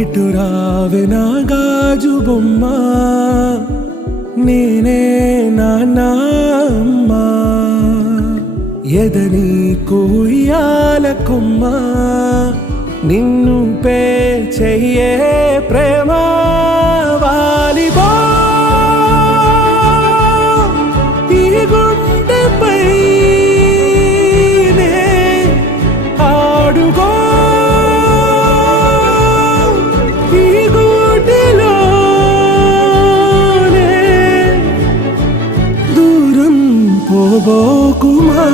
ఇటు రావే నా గాజు బొమ్మ, నేనే నాన్నమ్మ, ఎదని కుయ్యాల కొమ్మ, నిన్ను పే చెయ్యే ప్రేమ వాలిబో ఈ గుండెపై ఆడుగో ఈ గూటిలోనే దూరం పోబోకుమా.